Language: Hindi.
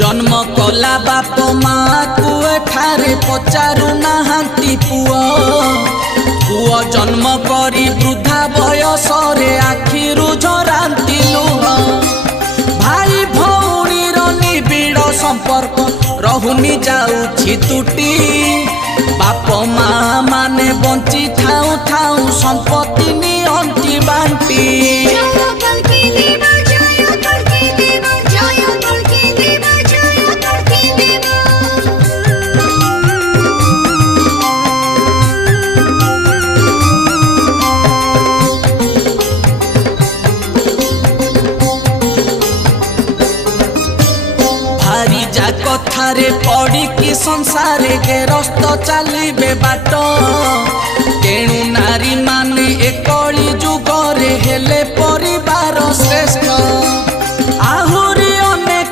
जन्म कला बाप माँ को एठारे पचारू नाहांती पुआ पुआ जन्म करी वृद्धा बयस रे आखिरु झरांती लुह भाई भौणी निबिड़ संपर्क रहुनी जाऊछि तुटी बाप माँ माने बंची ठाऊ ठाऊ संपत्ति नियंती बांटी कथारे पड़ी कि संसार गेरस्त चलिबे बाट तेणु नारी माने एकली जुगरे हेले परिवार श्रेष्ठ।